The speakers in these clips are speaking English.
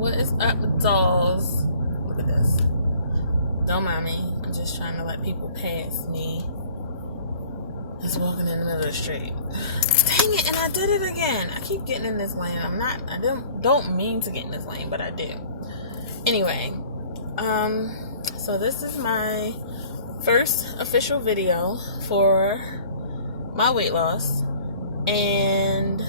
What is up, dolls? Look at this. Don't mind me. I'm just trying to let people pass me. Just walking in the middle of the street. Dang it, and I did it again. I keep getting in this lane. I don't mean to get in this lane, but I do. Anyway, so this is my first official video for my weight loss. And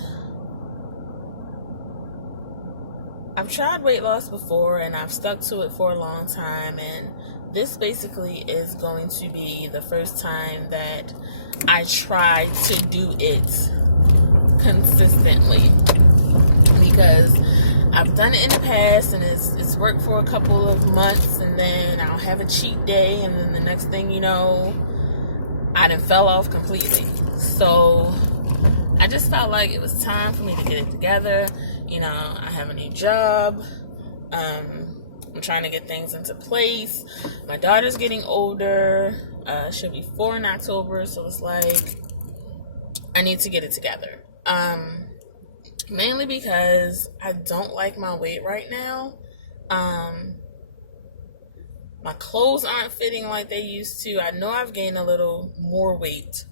I've tried weight loss before and I've stuck to it for a long time, and this basically is going to be the first time that I try to do it consistently, because I've done it in the past and it's worked for a couple of months, and then I'll have a cheat day, and then the next thing you know, I done fell off completely. So I just felt like it was time for me to get it together. You know, I have a new job. I'm trying to get things into place. My daughter's getting older. She'll be 4 in October, so it's like I need to get it together. Mainly because I don't like my weight right now. My clothes aren't fitting like they used to. I know I've gained a little more weight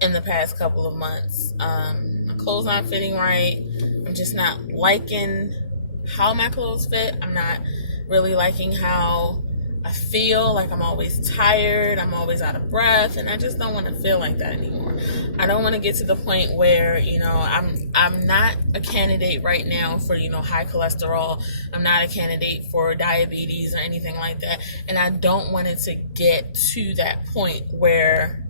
in the past couple of months. My clothes aren't fitting right. I'm just not liking how my clothes fit. I'm not really liking how I feel. Like I'm always tired. I'm always out of breath, and I just don't want to feel like that anymore. I don't want to get to the point where, you know, I'm not a candidate right now for, you know, high cholesterol. I'm not a candidate for diabetes or anything like that. And I don't want it to get to that point where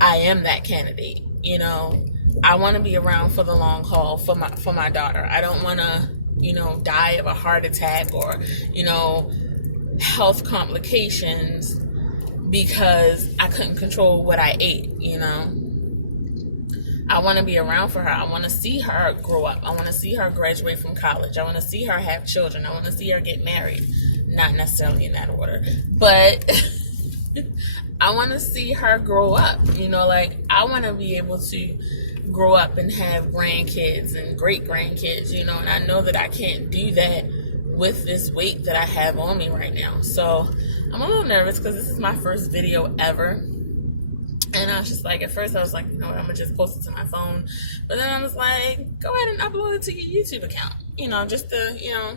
I am that candidate. You know, I want to be around for the long haul for my daughter. I don't want to, you know, die of a heart attack or, you know, health complications because I couldn't control what I ate. You know, I want to be around for her. I want to see her grow up. I want to see her graduate from college. I want to see her have children. I want to see her get married. Not necessarily in that order, but I want to see her grow up. You know, like I want to be able to grow up and have grandkids and great grandkids, you know, and I know that I can't do that with this weight that I have on me right now. So I'm a little nervous because this is my first video ever. And I was just like, at first I was like, you know what, I'm gonna just post it to my phone. But then I was like, go ahead and upload it to your YouTube account, you know, just to, you know,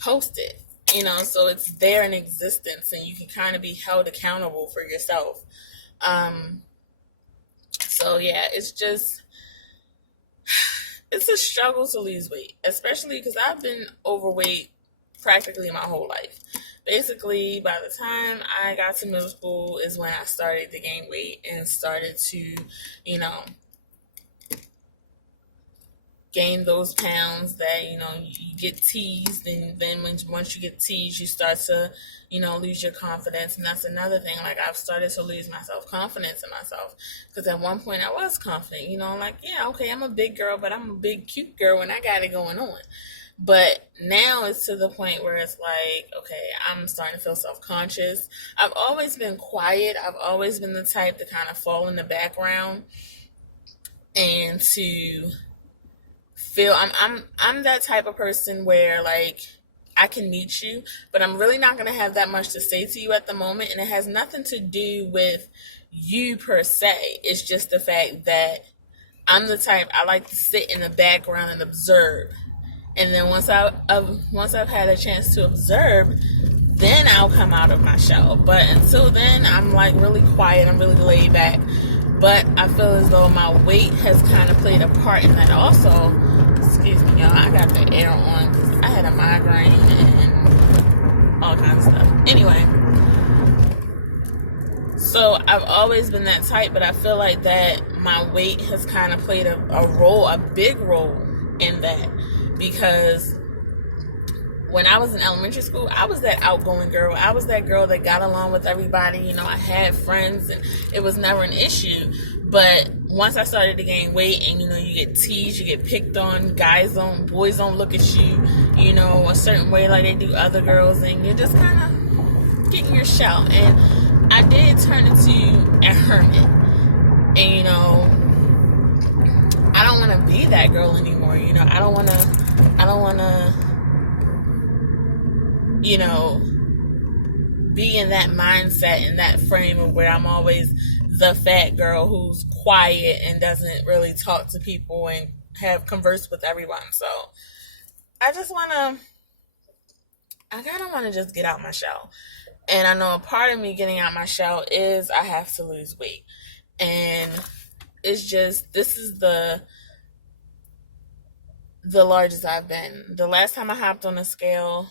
post it, you know, so it's there in existence and you can kind of be held accountable for yourself. So yeah, it's a struggle to lose weight, especially because I've been overweight practically my whole life. Basically, by the time I got to middle school is when I started to gain weight and started to, you know, gain those pounds that, you know, you get teased, and then once you get teased, you start to, you know, lose your confidence. And that's another thing. Like, I've started to lose my self-confidence in myself, because at one point I was confident, you know, like, yeah, okay, I'm a big girl, but I'm a big cute girl and I got it going on. But now it's to the point where it's like, okay, I'm starting to feel self-conscious. I've always been quiet. I've always been the type to kind of fall in the background and to feel I'm that type of person where, like, I can meet you, but I'm really not going to have that much to say to you at the moment, and it has nothing to do with you per se. It's just the fact that I'm the type, I like to sit in the background and observe, and then once I've had a chance to observe, then I'll come out of my shell. But until then, I'm like really quiet, I'm really laid back. But I feel as though my weight has kind of played a part in that also. Excuse me, y'all. I got the air on because I had a migraine and all kinds of stuff. Anyway, so I've always been that type, but I feel like that my weight has kind of played a big role in that, because when I was in elementary school, I was that outgoing girl. I was that girl that got along with everybody. You know, I had friends and it was never an issue. But once I started to gain weight and, you know, you get teased, you get picked on, boys don't look at you, you know, a certain way like they do other girls, and you're just kind of getting your shell. And I did turn into a hermit. And, you know, I don't don't want to be that girl anymore. You know, I don't want to, you know, be in that mindset, in that frame of where I'm always the fat girl who's quiet and doesn't really talk to people and have conversed with everyone. So I kind of want to just get out my shell. And I know a part of me getting out my shell is I have to lose weight. And it's just, this is the largest I've been. The last time I hopped on a scale,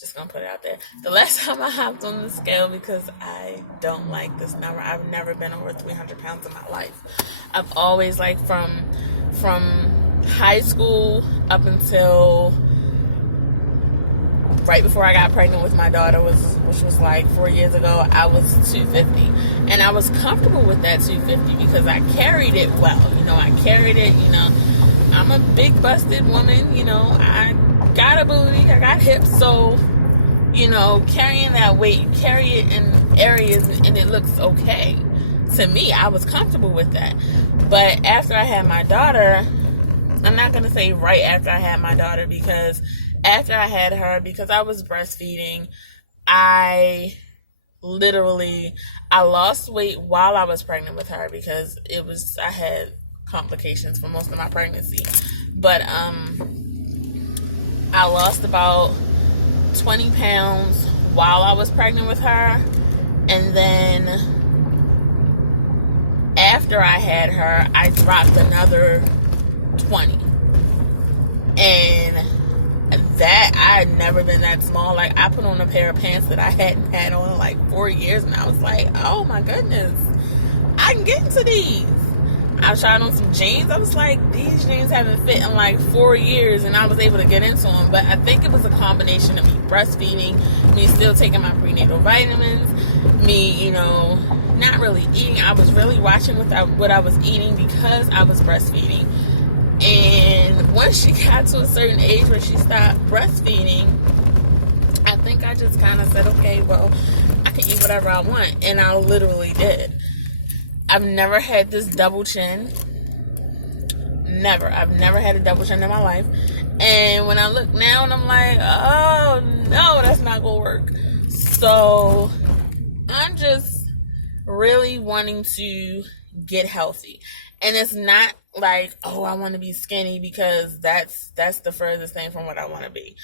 just gonna put it out there. The last time I hopped on the scale, because I don't like this number. I've never been over 300 pounds in my life. I've always, like, from high school up until right before I got pregnant with my daughter, which was like 4 years ago, I was 250. And I was comfortable with that 250 because I carried it well. You know, I carried it, you know. I'm a big busted woman, you know. I got a booty, I got hips, so, you know, carrying that weight, you carry it in areas and it looks okay. To me, I was comfortable with that. But after I had my daughter, I'm not going to say right after I had my daughter, because after I had her, because I was breastfeeding, I lost weight while I was pregnant with her because I had complications for most of my pregnancy. But I lost about 20 pounds while I was pregnant with her. And then after I had her, I dropped another 20. And that, I had never been that small. Like, I put on a pair of pants that I hadn't had on in like 4 years, and I was like, oh my goodness, I can get into these. I tried on some jeans. I was like, these jeans haven't fit in like 4 years, and I was able to get into them. But I think it was a combination of me breastfeeding, me still taking my prenatal vitamins, me, you know, not really eating. I was really watching what I was eating because I was breastfeeding. And once she got to a certain age where she stopped breastfeeding, I think I just kind of said, okay, well, I can eat whatever I want. And I literally did. I've never had this double chin. Never. I've never had a double chin in my life. And when I look now, and I'm like, oh, no, that's not going to work. So I'm just really wanting to get healthy. And it's not like, oh, I want to be skinny, because that's the furthest thing from what I want to be.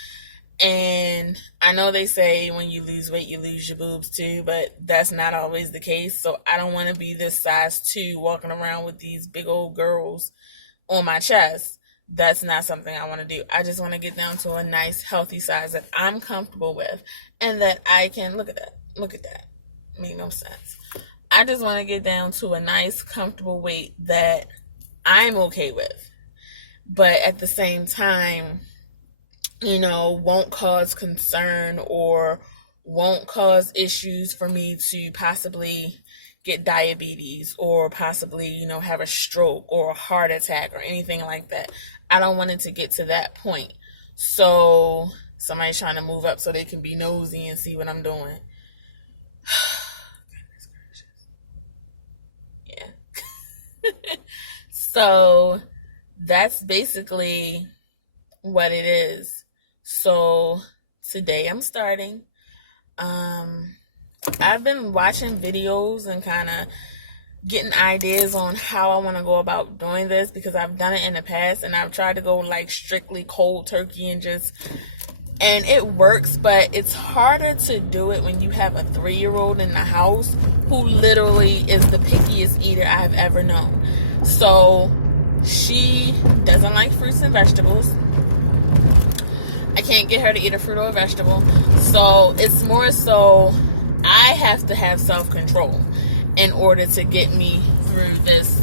And I know they say when you lose weight, you lose your boobs too, but that's not always the case. So I don't want to be this size 2 walking around with these big old girls on my chest. That's not something I want to do. I just want to get down to a nice, healthy size that I'm comfortable with, and that I can, look at that. Make no sense. I just want to get down to a nice, comfortable weight that I'm okay with. But at the same time, you know, won't cause concern or won't cause issues for me to possibly get diabetes or possibly, you know, have a stroke or a heart attack or anything like that. I don't want it to get to that point. So somebody's trying to move up so they can be nosy and see what I'm doing. So that's basically what it is. So today I'm starting. I've been watching videos and kind of getting ideas on how I want to go about doing this, because I've done it in the past and I've tried to go like strictly cold turkey and it works, but it's harder to do it when you have a 3-year-old in the house who literally is the pickiest eater I've ever known. So she doesn't like fruits and vegetables. I can't get her to eat a fruit or a vegetable. So it's more so I have to have self-control in order to get me through this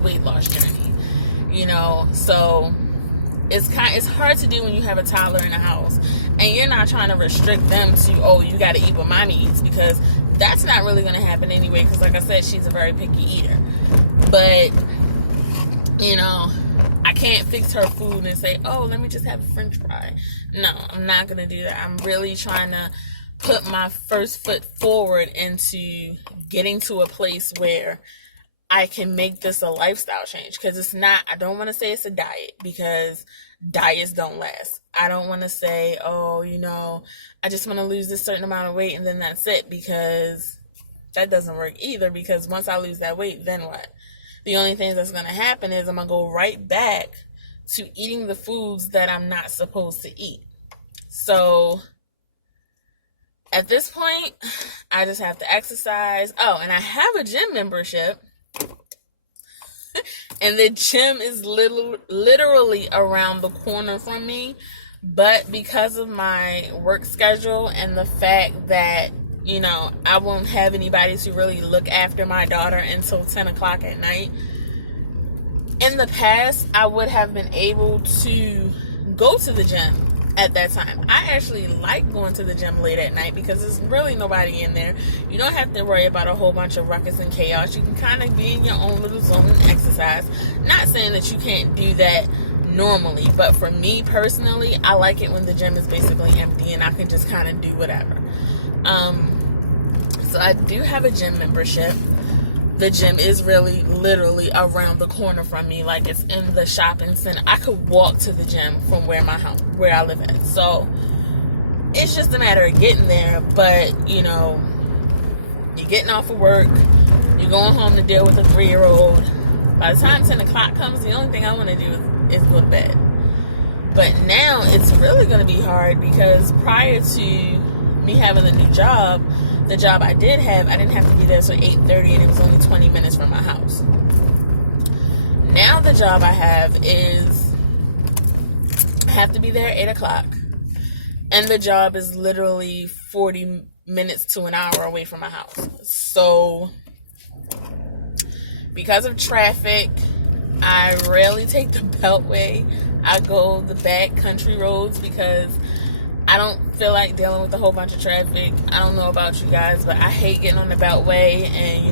weight loss journey. You know, so it's hard to do when you have a toddler in the house and you're not trying to restrict them to, oh, you got to eat what mommy eats, because that's not really going to happen anyway, because like I said, she's a very picky eater. But, you know, I can't fix her food and say, oh, let me just have a french fry. No, I'm not going to do that. I'm really trying to put my first foot forward into getting to a place where I can make this a lifestyle change, because it's not, I don't want to say it's a diet, because diets don't last. I don't want to say, oh, I just want to lose this certain amount of weight and then that's it, because that doesn't work either, because once I lose that weight, then what? The only thing that's going to happen is I'm going to go right back to eating the foods that I'm not supposed to eat. So at this point, I just have to exercise. Oh, and I have a gym membership. And the gym is literally around the corner from me. But because of my work schedule and the fact that, I won't have anybody to really look after my daughter until 10 o'clock at night. In the past, I would have been able to go to the gym at that time. I actually like going to the gym late at night because there's really nobody in there. You don't have to worry about a whole bunch of ruckus and chaos. You can kind of be in your own little zone and exercise. Not saying that you can't do that normally, but for me personally, I like it when the gym is basically empty and I can just kind of do whatever. So I do have a gym membership. The gym is really literally around the corner from me. Like, it's in the shopping center. I could walk to the gym from where I live at. So it's just a matter of getting there. But you're getting off of work, you're going home to deal with a 3-year-old. By the time 10 o'clock comes, the only thing I want to do is go to bed. But now it's really going to be hard, because prior to me having a new job, the job I did have, I didn't have to be there till 8:30, and it was only 20 minutes from my house. Now the job I have is, I have to be there at 8 o'clock, and the job is literally 40 minutes to an hour away from my house. So because of traffic, I rarely take the Beltway. I go the back country roads because I don't feel like dealing with a whole bunch of traffic. I don't know about you guys, but I hate getting on the Beltway, and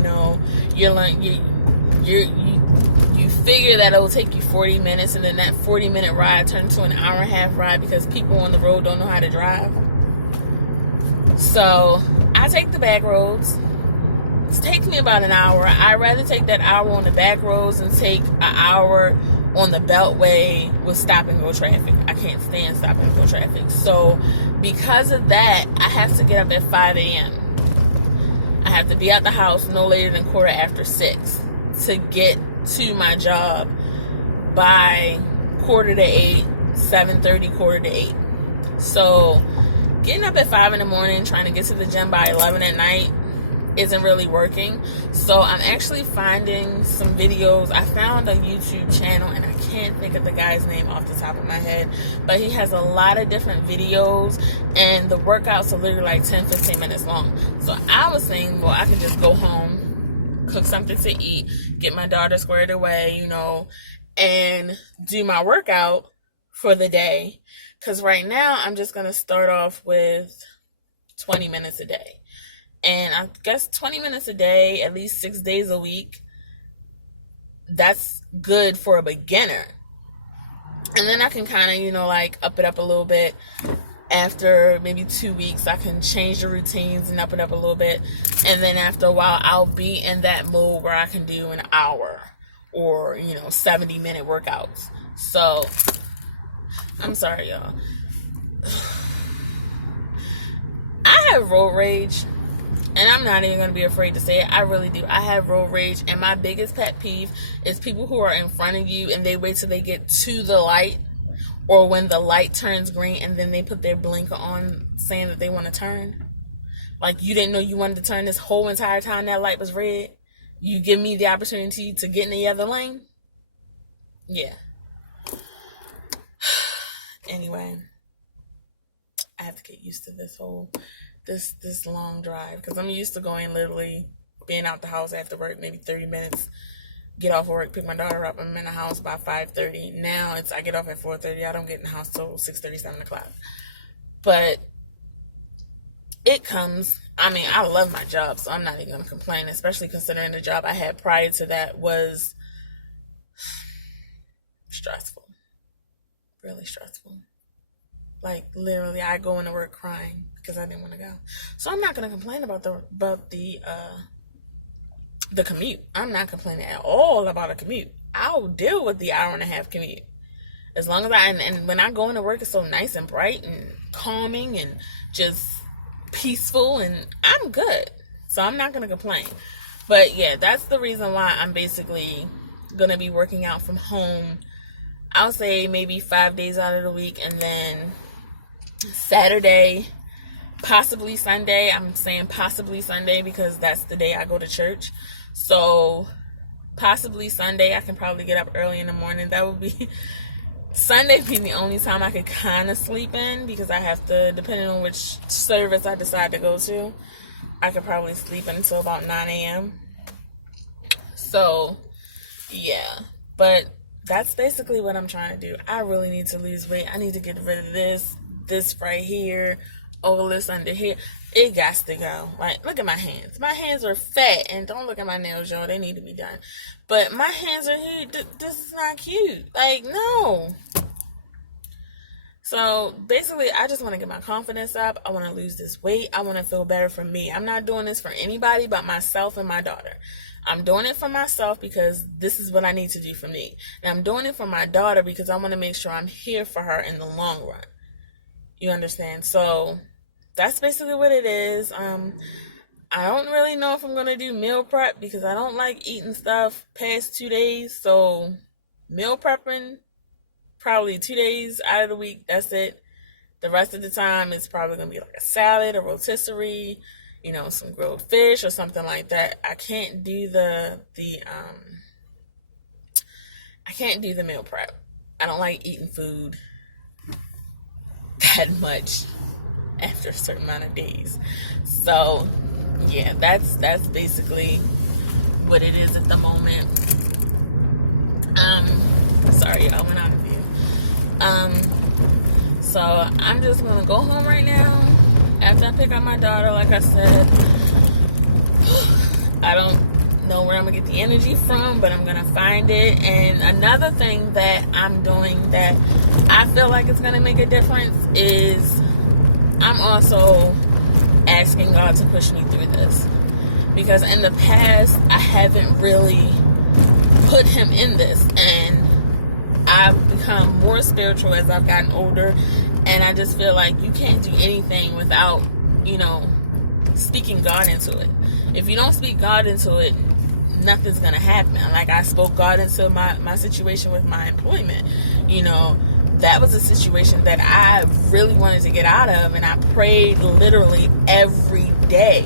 you figure that it will take you 40 minutes, and then that 40-minute ride turns to an hour and a half ride because people on the road don't know how to drive. So I take the back roads. It takes me about an hour. I'd rather take that hour on the back roads and take an hour on the Beltway with stop and go traffic. I can't stand stop and go traffic. So because of that, I have to get up at 5 a.m. I have to be out the house no later than 6:15 to get to my job by 7:45, 7:30, 8:45. So getting up at 5 in the morning, trying to get to the gym by 11 at night isn't really working. So I'm actually finding some videos. I found a YouTube channel, and I can't think of the guy's name off the top of my head, but he has a lot of different videos, and the workouts are literally like 10-15 minutes long. So I was saying, well, I could just go home, cook something to eat, get my daughter squared away, and do my workout for the day. Because right now I'm just going to start off with 20 minutes a day. And I guess 20 minutes a day, at least 6 days a week, that's good for a beginner. And then I can kind of, up it up a little bit. After maybe 2 weeks, I can change the routines and up it up a little bit. And then after a while, I'll be in that mode where I can do an hour or, 70-minute workouts. So, I'm sorry, y'all. I have road rage. And I'm not even going to be afraid to say it. I really do. I have road rage. And my biggest pet peeve is people who are in front of you and they wait till they get to the light, or when the light turns green and then they put their blinker on saying that they want to turn. Like, you didn't know you wanted to turn this whole entire time that light was red. You give me the opportunity to get in the other lane. Yeah. Anyway, I have to get used to this long drive, because I'm used to going, literally being out the house after work, maybe 30 minutes, get off work, pick my daughter up, I'm in the house by 5:30. Now I get off at 4:30. I don't get in the house till 6:30, 7 o'clock. But it comes. I mean, I love my job, so I'm not even going to complain, especially considering the job I had prior to that was stressful. Really stressful. Like, literally, I go into work crying because I didn't want to go. So I'm not going to complain about the the commute. I'm not complaining at all about a commute. I'll deal with the hour and a half commute. As long as and when I go into work, it's so nice and bright and calming and just peaceful, and I'm good. So I'm not going to complain. But yeah, that's the reason why I'm basically going to be working out from home. I'll say maybe 5 days out of the week, and then Saturday, possibly Sunday. I'm saying possibly Sunday because that's the day I go to church. So possibly Sunday, I can probably get up early in the morning. That would be Sunday being the only time I could kind of sleep in, because I have to, depending on which service I decide to go to, I could probably sleep in until about 9 a.m. So yeah, but that's basically what I'm trying to do. I really need to lose weight. I need to get rid of this right here, all this under here. It got to go. Like, look at my hands. My hands are fat, and don't look at my nails, y'all. They need to be done. But my hands are here. This is not cute. Like, no. So basically, I just want to get my confidence up. I want to lose this weight. I want to feel better for me. I'm not doing this for anybody but myself and my daughter. I'm doing it for myself because this is what I need to do for me. And I'm doing it for my daughter because I want to make sure I'm here for her in the long run. You understand? So that's basically what it is. I don't really know if I'm going to do meal prep because I don't like eating stuff past 2 days. So meal prepping, probably 2 days out of the week, that's it. The rest of the time, it's probably going to be like a salad, a rotisserie, some grilled fish or something like that. I can't do the meal prep. I don't like eating food that much after a certain amount of days. So yeah, that's basically what it is at the moment. Sorry, I went out of view. So I'm just gonna go home right now after I pick up my daughter. Like I said, I don't know where I'm gonna get the energy from, but I'm gonna find it. And another thing that I'm doing that I feel like it's gonna make a difference is I'm also asking God to push me through this, because in the past I haven't really put him in this, and I've become more spiritual as I've gotten older, and I just feel like you can't do anything without speaking God into it. If you don't speak God into it, nothing's gonna happen. Like, I spoke God into my situation with my employment. That was a situation that I really wanted to get out of, and I prayed literally every day.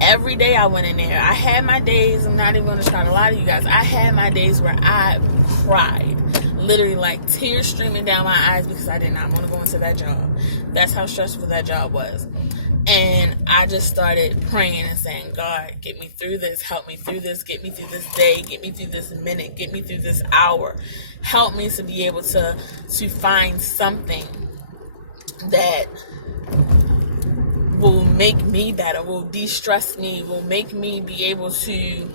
Every day I went in there. I had my days, I'm not even going to try to lie to you guys, I had my days where I cried. Literally, like, tears streaming down my eyes because I did not want to go into that job. That's how stressful that job was. And I just started praying and saying, God, get me through this, help me through this, get me through this day, get me through this minute, get me through this hour. Help me to be able to find something that will make me better, will de-stress me, will make me be able to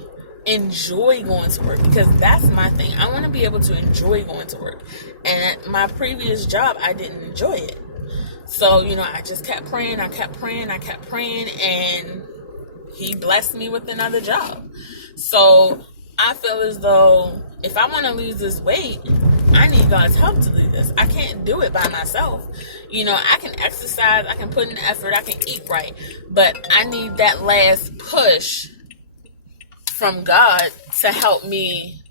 enjoy going to work, because that's my thing. I want to be able to enjoy going to work. And at my previous job, I didn't enjoy it. So, I just kept praying, and he blessed me with another job. So I feel as though if I want to lose this weight, I need God's help to do this. I can't do it by myself. I can exercise, I can put in effort, I can eat right, but I need that last push from God to help me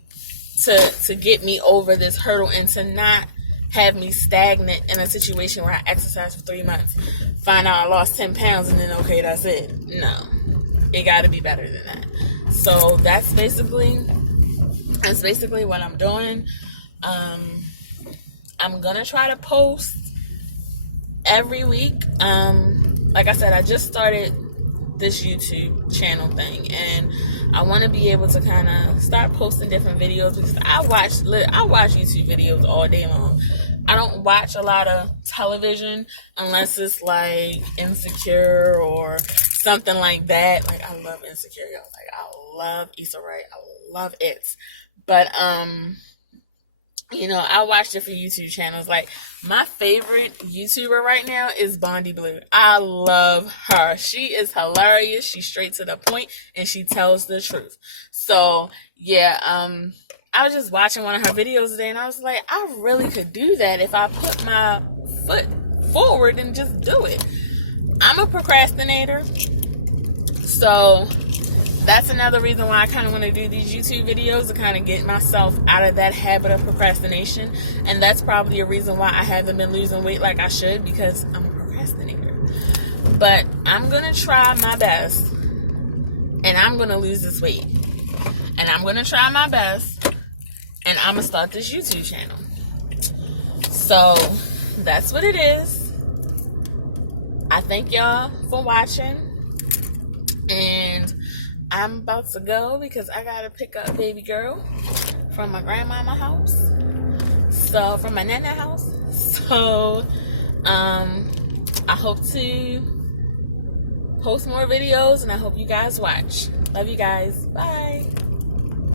to get me over this hurdle, and to not have me stagnant in a situation where I exercise for 3 months, find out I lost 10 pounds, and then, okay, that's it. No, it got to be better than that. So that's basically what I'm doing. I'm going to try to post every week. Like I said, I just started this YouTube channel thing, and I want to be able to kind of start posting different videos, because I watch YouTube videos all day long. I don't watch a lot of television unless it's like Insecure or something like that. Like, I love Insecure, y'all. Like, I love Issa Rae. I love it. But You know, I watch different YouTube channels. Like, my favorite YouTuber right now is Bondi Blue. I love her. She is hilarious. She's straight to the point, and she tells the truth. So, yeah, I was just watching one of her videos today, and I was like, I really could do that if I put my foot forward and just do it. I'm a procrastinator, so that's another reason why I kind of want to do these YouTube videos, to kind of get myself out of that habit of procrastination. And that's probably a reason why I haven't been losing weight like I should, because I'm a procrastinator. But I'm going to try my best, and I'm going to lose this weight. And I'm going to try my best, and I'm going to start this YouTube channel. So that's what it is. I thank y'all for watching. And I'm about to go because I gotta pick up baby girl from my grandmama house. So, from my nana house. So, I hope to post more videos, and I hope you guys watch. Love you guys. Bye.